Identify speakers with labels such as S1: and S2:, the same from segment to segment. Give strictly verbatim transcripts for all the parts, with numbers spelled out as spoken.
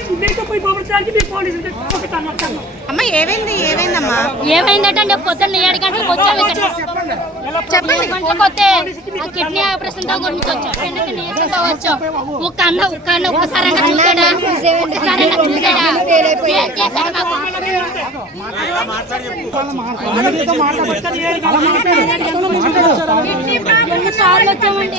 S1: అమ్మ ఏమైంది ఏమైందమ్మా
S2: ఏమైందంటే పొద్దున్న ఏడు గంటలకు వచ్చాము చెప్పండి గంటలకు వస్తే ఆ కిడ్నీ ఆపరేషన్ తో గురించి వచ్చాం వెనక్కి నీళ్ళతో వచ్చాం ఒక్క అన్న ఒక్క అన్న ఒక్కసారి అన్న చూసాడా ఒక్కసారి అన్న చూసాడా ఏం చేశాడు మాకు ఎన్నిసార్లు వచ్చామంటే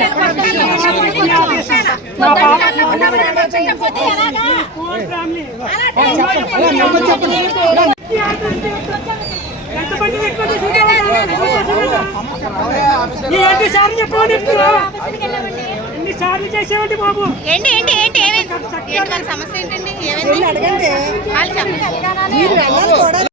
S3: ఎన్నిసార్లు చేసేవండి బాబు
S1: ఏంటి ఏంటి ఏంటి ఏమైంది ఏంటి వాళ్ళ సమస్య ఏంటండి ఏమైంది అడగండి వాళ్ళు చెప్పండి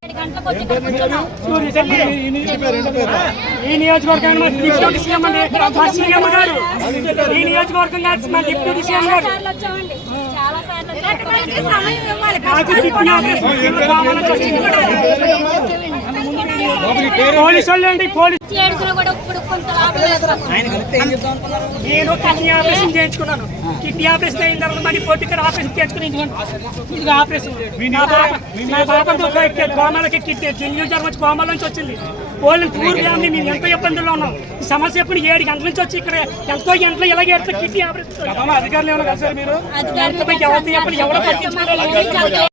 S3: ఈ నియోజకవర్గాన్ని డిప్యూటీ సీఎం అండి మా సీఎం గారు ఈ నియోజకవర్గం కాదు మా డిప్యూటీ సీఎం గారు పోలీసు వాళ్ళు అండి పోలీసు నేను కిడ్నీ ఆపరేషన్ చేయించుకున్నాను కిడ్నీ ఆపరేషన్ అయిన తర్వాత మరి పొట్టికర ఆపరేషన్ చేయించుకుని ఇది ఆపరేషన్ నా పాపతో కోమాలకి కిడ్నీ జన్యు జ్వరం వచ్చి కోమాల నుంచి వచ్చింది వాళ్ళని పూర్ ఫ్యామిలీ మేము ఎంతో ఇబ్బందుల్లో ఉన్నాం ఈ సమస్య ఎప్పుడు ఏడు గంటల నుంచి వచ్చి ఇక్కడ ఎంతో గంటలు ఇలాగే కిడ్నీ ఆపరేషన్ అధికారులు ఏమైనా కలిసారు మీరు ఎవరితో ఎప్పుడు ఎవరో పట్టించుకోవాలి